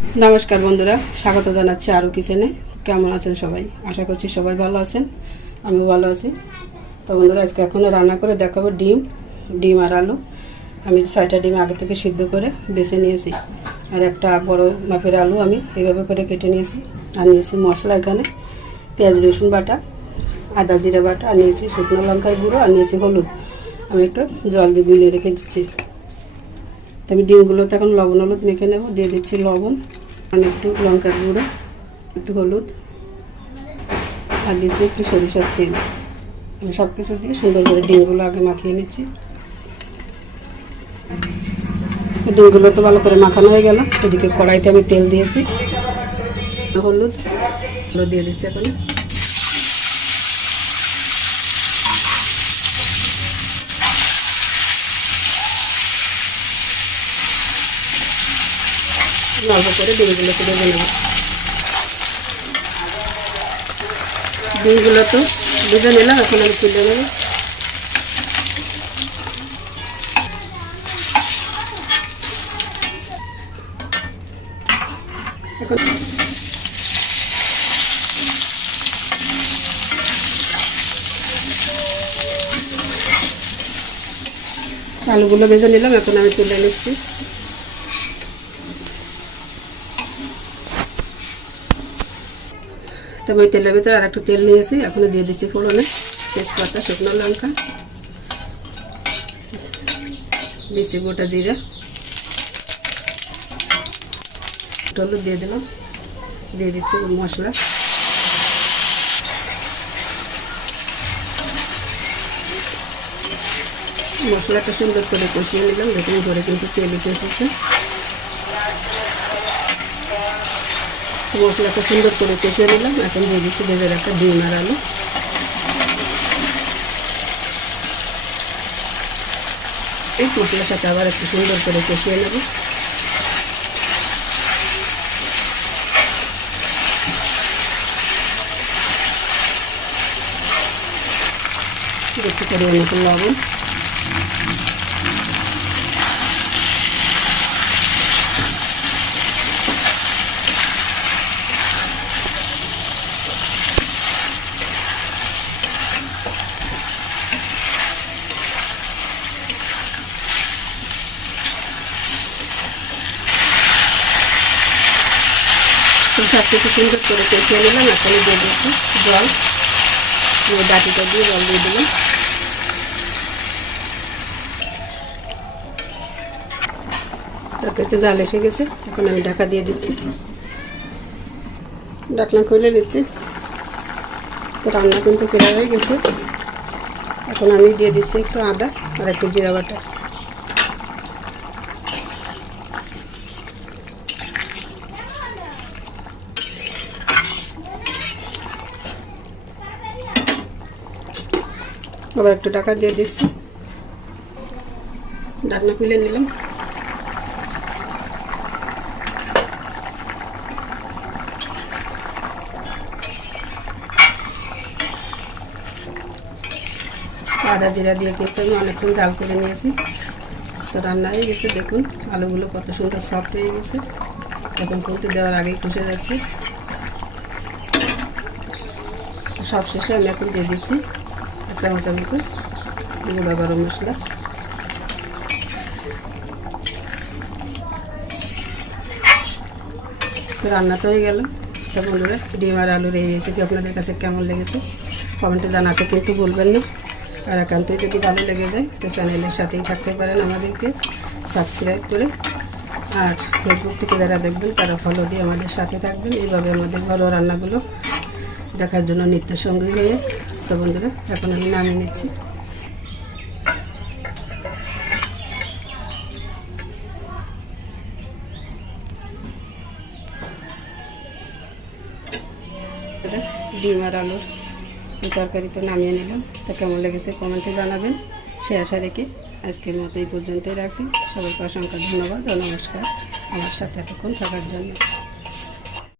নমস্কার বন্ধুরা, স্বাগত জানাচ্ছি আরও কিচেনে। কেমন আছেন সবাই? আশা করছি সবাই ভালো আছেন, আমিও ভালো আছি। তো বন্ধুরা, আজকে এখনও রান্না করে দেখাবো ডিম আর আলু। আমি 6টা ডিম আগে থেকে সিদ্ধ করে বেছে নিয়েছি, আর একটা বড় মাপের আলু আমি এইভাবে করে কেটে নিয়েছি। আর নিয়েছি মশলা, এখানে পেঁয়াজ রসুন বাটা, আদা জিরা বাটা, আর নিয়েছি শুকনো লঙ্কার গুঁড়ো, আর নিয়েছি হলুদ। আমি একটু জল দিয়ে গুলিয়ে রেখে দিচ্ছি। আমি ডিমগুলোতে এখন লবণ হলুদ মেখে নেব। দিয়ে দিচ্ছি লবণ, আমি একটু লঙ্কার গুঁড়ো, একটু হলুদ, আর দিচ্ছি একটু সরিষার তেল। আমি সব কিছু দিয়ে সুন্দর করে ডিমগুলো আগে মাখিয়ে নিচ্ছি। ডিমগুলো তো ভালো করে মাখানো হয়ে গেল। এদিকে কড়াইতে আমি তেল দিয়েছি, হলুদ দিয়ে দিচ্ছি এখন। অল্প করে ডিমগুলোকে ভেজে নেব। ডিমগুলো তো ভেজে নিলাম, এখন আমি তুলে নেব। এখন আলুগুলো ভেজে নিলাম, এখন আমি তুলে নিচ্ছি। তবে ওই তেলের ভিতরে আর একটু তেল নিয়েছি, এখন দিয়ে দিচ্ছি ফোড়নে তেজপাতা, শুকনো লঙ্কা, দিচ্ছি গোটা জিরা, হলুদ দিয়ে দিলাম, দিয়ে দিচ্ছি মশলা। মশলাটা সুন্দর করে কষিয়ে নিলাম, দেখুন ঘরে কিন্তু তেল উঠে এসেছে। মশলাটা সুন্দর করে কষিয়ে নিলাম, এখন দিয়ে দিচ্ছি ভেজে রাখা ডিম আর আলু। এই মশলার সাথে আবার একটু সুন্দর করে কষিয়ে নেব। দিচ্ছি পরিমাণ মতো লবণ, সব কিছু সুন্দর করে কষিয়ে নিলাম। এখন দিয়ে দিচ্ছি জল, ডাটিটা দিয়ে জল দিয়ে দিলাম। তরকারিতে জাল এসে গেছে, এখন আমি ঢাকা দিয়ে দিচ্ছি। ঢাকনা খুলে দিচ্ছি। তো রান্না কিন্তু করা হয়ে গেছে। এখন আমি দিয়ে দিচ্ছি একটু আদা আর একটু জিরা বাটা। আবার একটু ঢাকা দিয়ে দিচ্ছি, ঢাকনা খুলে নিলাম। আদা জিরা দিয়ে কিন্তু আমি অনেকক্ষণ জাল করে নিয়েছি। তো রান্না হয়ে গেছে, দেখুন আলুগুলো কত সুন্দর সফট হয়ে গেছে। এখন কিন্তু দেওয়ার আগেই কষে যাচ্ছে। সব শেষে আমি এখন দিয়ে দিচ্ছি 1 চামচের মতো গুঁড়া গরম মশলা। রান্না তো হয়ে গেল। তো বন্ধুরা, ডিম আর আলুর এই রেসিপি আপনাদের কাছে কেমন লেগেছে কমেন্টে জানাতে কিন্তু ভুলবেন না। আর একান্তই যদি ভালো লেগে যায় তো চ্যানেলের সাথেই থাকতে পারেন, আমাদেরকে সাবস্ক্রাইব করে। আর ফেসবুক থেকে যারা দেখবেন তারা ফলো দিয়ে আমাদের সাথে থাকবেন। এইভাবে আমাদের ঘরোয়া রান্নাগুলো দেখার জন্য নিত্য সঙ্গী হয়ে। তো বন্ধুরা, এখন আমি নামিয়ে নিচ্ছি। ডিম আর আলুর তরকারি তো নামিয়ে নিলাম। তো কেমন লেগেছে কমেন্টে জানাবেন। সে আশা রেখে আজকের মতো এই পর্যন্তই রাখছি। সবাইকে অসংখ্য ধন্যবাদ ও নমস্কার আমার সাথে এতক্ষণ থাকার জন্য।